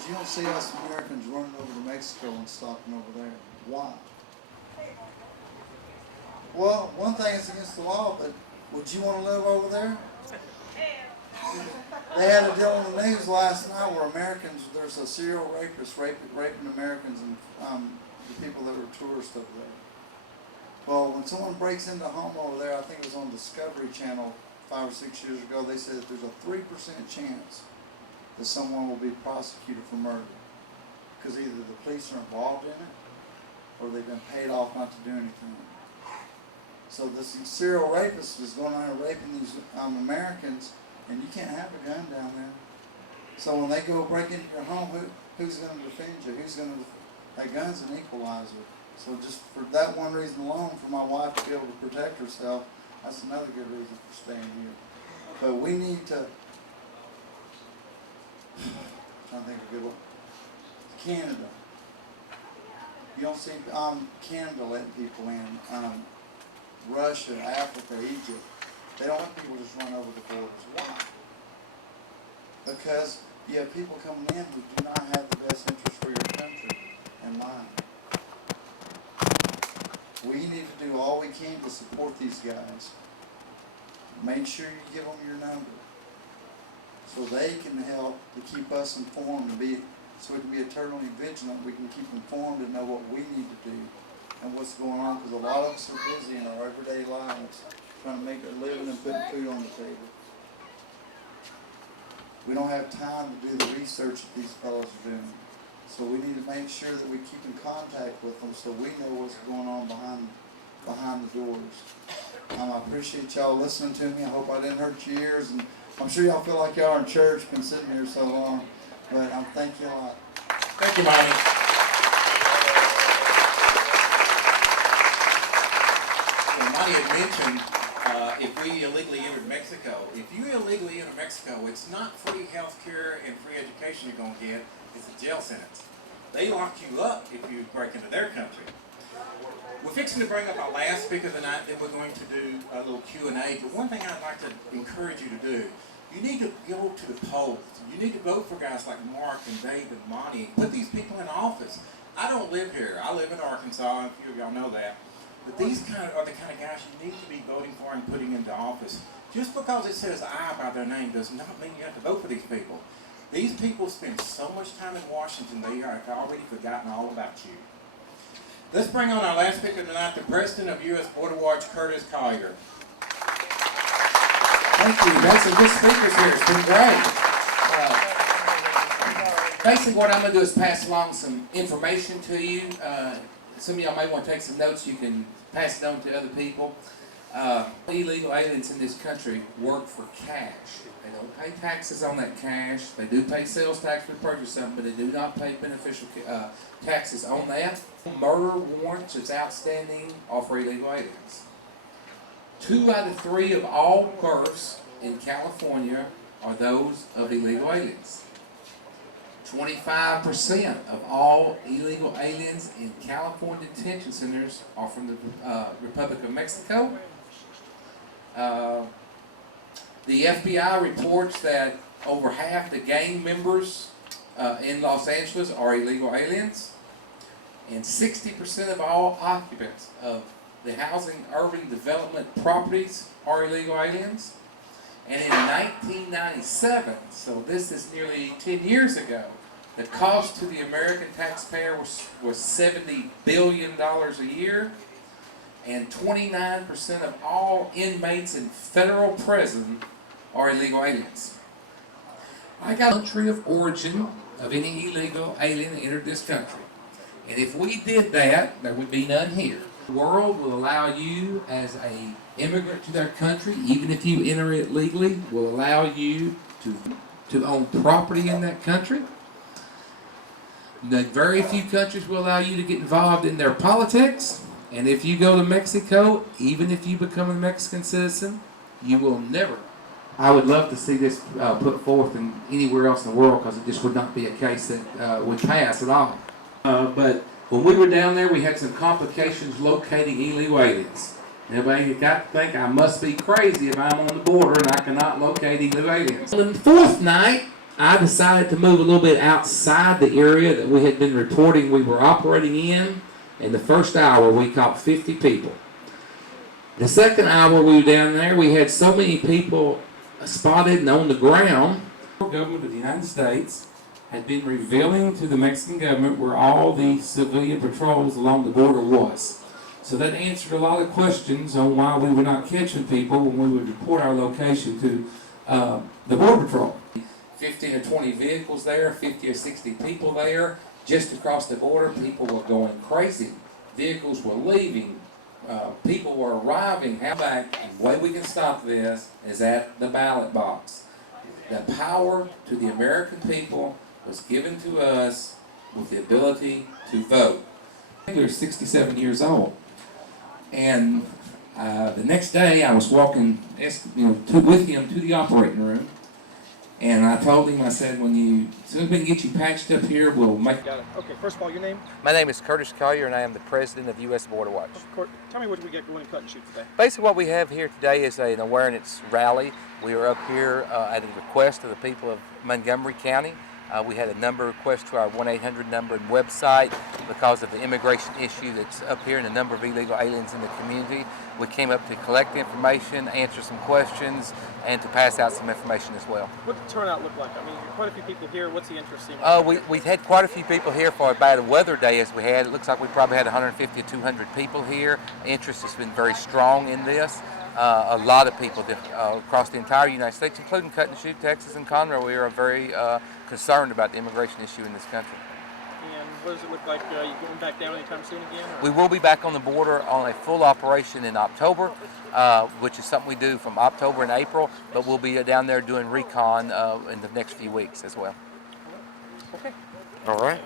borders, you don't see us Americans running over to Mexico and stopping over there. Why? Well, one thing is against the law, but would you want to live over there? They had a deal on the news last night where Americans, there's a serial rapist raping Americans and the people that were tourists over there. Well, when someone breaks into a home over there, I think it was on Discovery Channel 5 or 6 years ago, they said that there's a 3% chance that someone will be prosecuted for murder. Because either the police are involved in it, or they've been paid off not to do anything. So this serial rapist is going on and raping these Americans, and you can't have a gun down there. So when they go break into your home, who's going to defend you? That gun's an equalizer. So just for that one reason alone, for my wife to be able to protect herself, that's another good reason for staying here. But we need to, I'm trying to think of a good one. Canada. You don't see Canada letting people in. Russia, Africa, Egypt. They don't let people just run over the borders. Why? Because you have people coming in who do not have the best interest for your country in mind. We need to do all we can to support these guys. Make sure you give them your number so they can help to keep us informed and so we can be eternally vigilant. We can keep informed and know what we need to do and what's going on, because a lot of us are busy in our everyday lives trying to make a living and put food on the table. We don't have time to do the research that these fellows are doing. So we need to make sure that we keep in contact with them so we know what's going on behind the doors. I appreciate y'all listening to me. I hope I didn't hurt your ears, and I'm sure y'all feel like y'all are in church, been sitting here so long. But thank you a lot. Thank you, Monty. So Monty had mentioned if we illegally entered Mexico. If you illegally enter Mexico, it's not free health care and free education you're going to get. It's a jail sentence. They lock you up if you break into their country. We're fixing to bring up our last speaker tonight, then we're going to do a little Q&A. But one thing I'd like to encourage you to do, you need to go to the polls. You need to vote for guys like Mark and Dave and Monty. Put these people in office. I don't live here. I live in Arkansas, and a few of y'all know that. But these are the kind of guys you need to be voting for and putting into office. Just because it says I by their name does not mean you have to vote for these people. These people spend so much time in Washington, they have already forgotten all about you. Let's bring on our last speaker tonight, the President of U.S. Border Watch, Curtis Collier. Thank you. We've had some good speakers here. It's been great. Basically, what I'm going to do is pass along some information to you. Some of y'all may want to take some notes. You can pass it on to other people. Illegal aliens in this country work for cash. They don't pay taxes on that cash. They do pay sales tax for the purchase of them, but they do not pay beneficial taxes on that. Murder warrants that's outstanding are for illegal aliens. 2 out of 3 of all births in California are those of illegal aliens. 25% of all illegal aliens in California detention centers are from the Republic of Mexico. The FBI reports that over half the gang members in Los Angeles are illegal aliens, and 60% of all occupants of the housing urban development properties are illegal aliens. And in 1997, so this is nearly 10 years ago, the cost to the American taxpayer was $70 billion a year, and 29% of all inmates in federal prison are illegal aliens. I got a country of origin of any illegal alien that entered this country. And if we did that, there would be none here. The world will allow you as an immigrant to their country, even if you enter it legally, will allow you to own property in that country. Very few countries will allow you to get involved in their politics. And if you go to Mexico, even if you become a Mexican citizen, you will never. I would love to see this put forth in anywhere else in the world, because it just would not be a case that would pass at all. But when we were down there, we had some complications locating illegal aliens. Everybody got to think I must be crazy if I'm on the border and I cannot locate illegal aliens. On the 4th night, I decided to move a little bit outside the area that we had been reporting we were operating in. In the first hour, we caught 50 people. The second hour we were down there, we had so many people spotted and on the ground. The government of the United States had been revealing to the Mexican government where all the civilian patrols along the border was. So that answered a lot of questions on why we were not catching people when we would report our location to the Border Patrol. 15 or 20 vehicles there, 50 or 60 people there. Just across the border, people were going crazy. Vehicles were leaving. People were arriving. How back? The way we can stop this is at the ballot box. The power to the American people was given to us with the ability to vote. We're 67 years old. And the next day I was walking with him to the operating room. And I told him, I said, as soon as we can get you patched up here, we'll make... Got it. Okay, first of all, your name? My name is Curtis Collier, and I am the president of the U.S. Border Watch. Tell me what we got going in cut and shoot today. Basically, what we have here today is an awareness rally. We are up here at a request of the people of Montgomery County. We had a number of requests to our 1-800 number and website because of the immigration issue that's up here and the number of illegal aliens in the community. We came up to collect information, answer some questions, and to pass out some information as well. What did the turnout look like? I mean, quite a few people here. What's the interest in? We've had quite a few people here for about a weather day as we had. It looks like we probably had 150 to 200 people here. Interest has been very strong in this. A lot of people across the entire United States, including Cut and Shoot, Texas, and Conroe, we are very concerned about the immigration issue in this country. And what does it look like? You going back down anytime soon again? Or? We will be back on the border on a full operation in October, which is something we do from October and April, but we'll be down there doing recon in the next few weeks as well. Okay. All right.